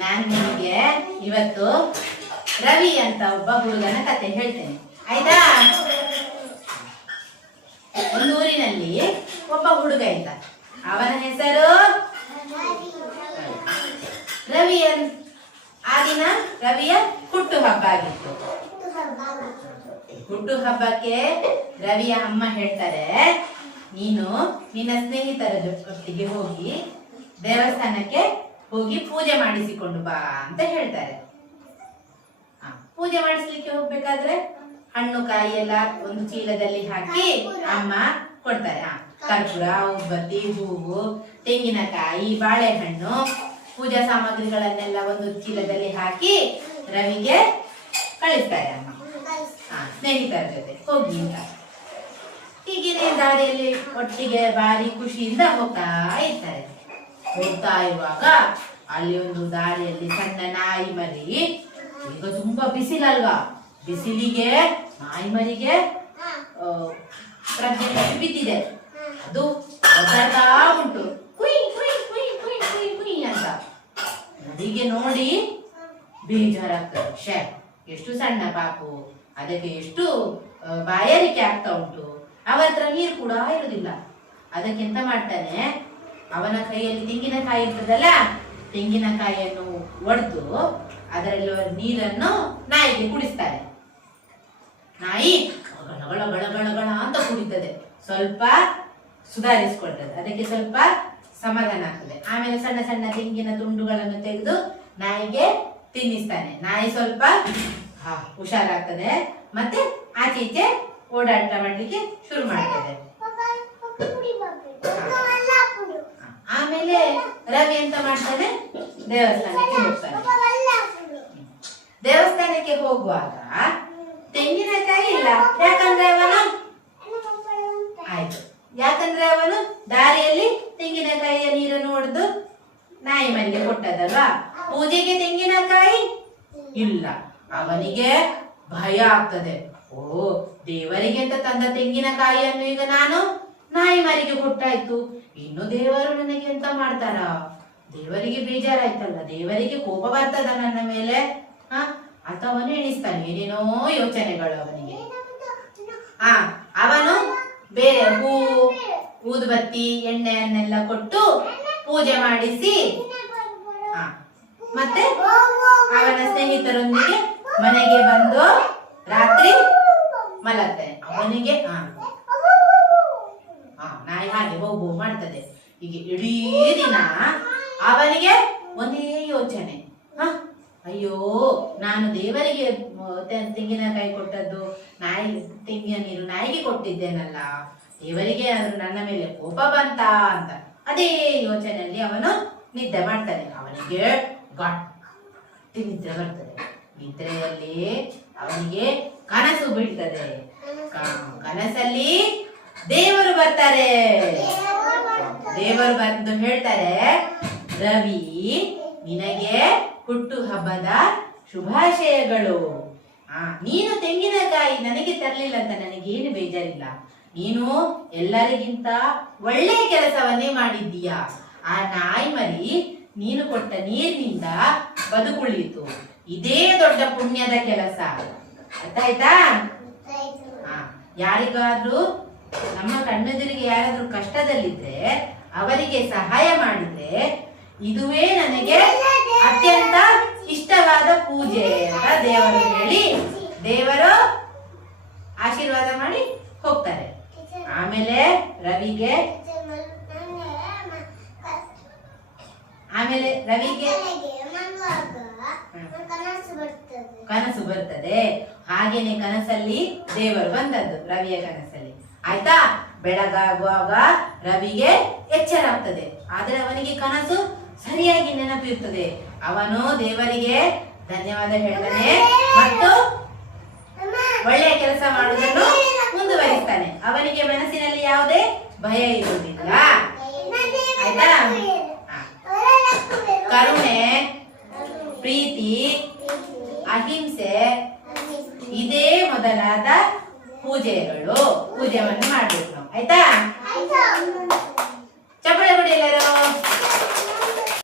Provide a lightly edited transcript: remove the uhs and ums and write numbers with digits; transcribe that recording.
ನಾನು ನಿಮಗೆ ಇವತ್ತು ರವಿ ಅಂತ ಒಬ್ಬ ಹುಡುಗನ ಕತೆ ಹೇಳ್ತೇನೆ, ಆಯ್ತಾ? ಒಂದು ಊರಿನಲ್ಲಿ ಒಬ್ಬ ಹುಡುಗ ಇದ್ದ. ಅವನ ಹೆಸರು ರವಿ. ಆ ದಿನ ರವಿಯ ಹುಟ್ಟು ಹಬ್ಬ ಆಗಿತ್ತು. ಹುಟ್ಟು ಹಬ್ಬಕ್ಕೆ ರವಿಯ ಅಮ್ಮ ಹೇಳ್ತಾರೆ, ನೀನು ನಿನ್ನ ಸ್ನೇಹಿತರ ಜೊತೆಗೆ ಹೋಗಿ ದೇವಸ್ಥಾನಕ್ಕೆ ಹೋಗಿ ಪೂಜೆ ಮಾಡಿಸಿಕೊಂಡು ಬಾ ಅಂತ ಹೇಳ್ತಾರೆ. ಪೂಜೆ ಮಾಡಿಸ್ಲಿಕ್ಕೆ ಹೋಗ್ಬೇಕಾದ್ರೆ ಹಣ್ಣು ಕಾಯಿ ಎಲ್ಲ ಒಂದು ಚೀಲದಲ್ಲಿ ಹಾಕಿ ಅಮ್ಮ ಕೊಡ್ತಾರೆ. ಕರ್ಪೂರ, ಉಬ್ಬತ್ತಿ, ಹೂವು, ತೆಂಗಿನಕಾಯಿ, ಬಾಳೆಹಣ್ಣು, ಪೂಜಾ ಸಾಮಗ್ರಿಗಳನ್ನೆಲ್ಲ ಒಂದು ಚೀಲದಲ್ಲಿ ಹಾಕಿ ರವಿಗೆ ಕಳಿಸ್ತಾರೆ ಅಮ್ಮ. ಸ್ನೇಹಿತರ ಜೊತೆ ಹೋಗಿ ಅಂತ. ಹೀಗೆ ದಾರಿಯಲ್ಲಿ ಒಟ್ಟಿಗೆ ಭಾರಿ ಖುಷಿಯಿಂದ ಹೋಗ್ತಾ ಇರ್ತಾರೆ. ಹೋಗ್ತಾ ಇರುವಾಗ ಅಲ್ಲಿ ಒಂದು ದಾರಿಯಲ್ಲಿ ಸಣ್ಣ ನಾಯಿ ಮರಿ, ಈಗ ತುಂಬಾ ಬಿಸಿಲಲ್ವಾ, ಬಿಸಿಲಿಗೆ ನಾಯಿ ಮರಿಗೆ ಪ್ರಜ್ಞೆ ಬಿದ್ದಿದೆ. ಅದು ಒದ್ದಾಡ್ತಾ ಉಂಟು, ಕುಯ್ ಕುಯ್ ಕುಯ್ ಕುಯ್ ಕುಯ್ ಕುಯ್ ಅಂತ. ನದಿಗೆ ನೋಡಿ ಬೇಜಾರಾಗ್ತದೆ. ಶೇ, ಎಷ್ಟು ಸಣ್ಣ ಪಾಪು, ಅದಕ್ಕೆ ಎಷ್ಟು ಬಾಯಾರಿಕೆ ಆಗ್ತಾ ಉಂಟು. ಅವತ್ರ ನೀರು ಕೂಡ ಇರುವುದಿಲ್ಲ. ಅದಕ್ಕೆ ಎಂತ ಮಾಡ್ತಾನೆ, ಅವನ ಕೈಯಲ್ಲಿ ತೆಂಗಿನಕಾಯಿ ಇರ್ತದಲ್ಲ, ತೆಂಗಿನಕಾಯಿಯನ್ನು ಒಡೆದು ಅದರಲ್ಲಿರುವ ನೀರನ್ನು ನಾಯಿಗೆ ಕುಡಿಸ್ತಾರೆ. ನಾಯಿ ಗಳ ಗಳ ಗಳ ಗಳ ಅಂತ ಕುಡಿತದೆ, ಸ್ವಲ್ಪ ಸುಧಾರಿಸಿಕೊಳ್ತದೆ, ಅದಕ್ಕೆ ಸ್ವಲ್ಪ ಸಮಾಧಾನ ಆಗ್ತದೆ. ಆಮೇಲೆ ಸಣ್ಣ ಸಣ್ಣ ತೆಂಗಿನ ತುಂಡುಗಳನ್ನು ತೆಗೆದು ನಾಯಿಗೆ ತಿನ್ನಿಸ್ತಾನೆ. ನಾಯಿ ಸ್ವಲ್ಪ ಹುಷಾರಾಗ್ತದೆ, ಮತ್ತೆ ಆಚೆ ಈಚೆ ಓಡಾಟ ಮಾಡ್ಲಿಕ್ಕೆ ಶುರು ಮಾಡ್ತದೆ. ಆಮೇಲೆ ರವಿ ಎಂತ ಮಾಡ್ತಾನೆ, ದೇವಸ್ಥಾನಕ್ಕೆ ಹೋಗ್ತಾನೆ. ದೇವಸ್ಥಾನಕ್ಕೆ ಹೋಗುವಾಗ ತೆಂಗಿನಕಾಯಿ ಇಲ್ಲ, ಯಾಕಂದ್ರೆ ಅವನು ದಾರಿಯಲ್ಲಿ ತೆಂಗಿನಕಾಯಿಯ ನೀರನ್ನು ಹೊಡೆದು ನಾಯಿ ಮನೆಗೆ ಕೊಟ್ಟದಲ್ವಾ. ಪೂಜೆಗೆ ತೆಂಗಿನಕಾಯಿ ಇಲ್ಲ. ಅವನಿಗೆ ಭಯ ಆಗ್ತದೆ. ಓ, ದೇವರಿಗೆ ಅಂತ ತಂದ ತೆಂಗಿನಕಾಯಿಯನ್ನು ಈಗ ನಾನು ನಾಯಿ ಮರಿಗೆ ಕೊಟ್ಟಾಯ್ತು, ಇನ್ನು ದೇವರು ನನಗೆ ಎಂತ ಮಾಡ್ತಾರ? ದೇವರಿಗೆ ಬೇಜಾರಾಯ್ತಲ್ಲ, ದೇವರಿಗೆ ಕೋಪ ಬರ್ತದ ನನ್ನ ಮೇಲೆ ಅಂತ ಅವನು ಎಣಿಸ್ತಾನೆ. ಏನೇನೋ ಯೋಚನೆಗಳು ಅವನಿಗೆ. ಅವನು ಬೇರೆ ಹೂ, ಊದುಬತ್ತಿ, ಎಣ್ಣೆಯನ್ನೆಲ್ಲ ಕೊಟ್ಟು ಪೂಜೆ ಮಾಡಿಸಿ ಮತ್ತೆ ಅವನ ಸ್ನೇಹಿತರೊಂದಿಗೆ ಮನೆಗೆ ಬಂದು ರಾತ್ರಿ ಮಲಗ್ತಾನೆ. ಅವನಿಗೆ ನಾಯಿ ಹಾಗೆ ಹೋಗು ಮಾಡ್ತದೆ. ಈಗ ಇಡೀ ದಿನ ಅವನಿಗೆ ಒಂದೇ ಯೋಚನೆ, ಅಯ್ಯೋ, ನಾನು ದೇವರಿಗೆ ತೆಂಗಿನಕಾಯಿ ಕೊಟ್ಟದ್ದು, ತೆಂಗಿನ ನೀರು ನಾಯಿಗೆ ಕೊಟ್ಟಿದ್ದೇನಲ್ಲ, ದೇವರಿಗೆ ಆದ್ರೂ ನನ್ನ ಮೇಲೆ ಕೋಪ ಬಂತ ಅಂತ ಅದೇ ಯೋಚನೆಯಲ್ಲಿ ಅವನು ನಿದ್ದೆ ಮಾಡ್ತಾನೆ. ಅವನಿಗೆ ಗಟ್ಟಿ ನಿದ್ರೆ ಬರ್ತದೆ. ನಿದ್ರೆಯಲ್ಲಿ ಅವನಿಗೆ ಕನಸು ಬೀಳ್ತದೆ. ಕನಸಲ್ಲಿ ದೇವರು ಬರ್ತಾರೆ. ದೇವರು ಬಂದು ಹೇಳ್ತಾರೆ, ರವಿ, ನಿನಗೆ ಹುಟ್ಟು ಹಬ್ಬದ ಶುಭಾಶಯಗಳು. ನೀನು ತೆಂಗಿನಕಾಯಿ ನನಗೆ ತರಲಿಲ್ಲ ಅಂತ ನನಗೇನು ಬೇಜಾರಿಲ್ಲ. ನೀನು ಎಲ್ಲರಿಗಿಂತ ಒಳ್ಳೆಯ ಕೆಲಸವನ್ನೇ ಮಾಡಿದ್ದೀಯಾ. ಆ ನಾಯಿ ಮರಿ ನೀನು ಕೊಟ್ಟ ನೀರಿನಿಂದ ಬದುಕುಳಿಯಿತು. ಇದೇ ದೊಡ್ಡ ಪುಣ್ಯದ ಕೆಲಸ. ಅರ್ಥಾಯ್ತಾ? ಯಾರಿಗಾದ್ರೂ ನಮ್ಮ ಕಣ್ಣೆದುರಿಗೆ ಯಾರಾದ್ರೂ ಕಷ್ಟದಲ್ಲಿದ್ರೆ ಅವರಿಗೆ ಸಹಾಯ ಮಾಡಿದ್ರೆ ಇದುವೇ ನನಗೆ ಅತ್ಯಂತ ಇಷ್ಟವಾದ ಪೂಜೆ ಅಂತ ದೇವರು ಹೇಳಿ ದೇವರು ಆಶೀರ್ವಾದ ಮಾಡಿ ಹೋಗ್ತಾರೆ. ಆಮೇಲೆ ರವಿಗೆ ಕನಸು ಬರ್ತದೆ. ಹಾಗೇನೆ ಕನಸಲ್ಲಿ ದೇವರು ಬಂದದ್ದು ರವಿಯ ಕನಸಲ್ಲಿ, ಆಯ್ತಾ? ಬೆಳಗಾಗುವಾಗ ರವಿಗೆ ಎಚ್ಚರ ಆಗ್ತದೆ. ಆದ್ರೆ ಅವನಿಗೆ ಕನಸು ಸರಿಯಾಗಿ ನೆನಪಿರ್ತದೆ. ಅವನು ದೇವರಿಗೆ ಧನ್ಯವಾದ ಹೇಳ್ತಾನೆ ಮತ್ತು ಒಳ್ಳೆಯ ಕೆಲಸ ಮಾಡುವುದನ್ನು ಮುಂದುವರಿಸ್ತಾನೆ. ಅವನಿಗೆ ಮನಸ್ಸಿನಲ್ಲಿ ಯಾವುದೇ ಭಯ ಇರುವುದಿಲ್ಲ, ಆಯ್ತಾ? ಕರುಣೆ, ಪ್ರೀತಿ, ಅಹಿಂಸೆ ಇದೇ ಮೊದಲಾದ ಪೂಜೆಯನ್ನು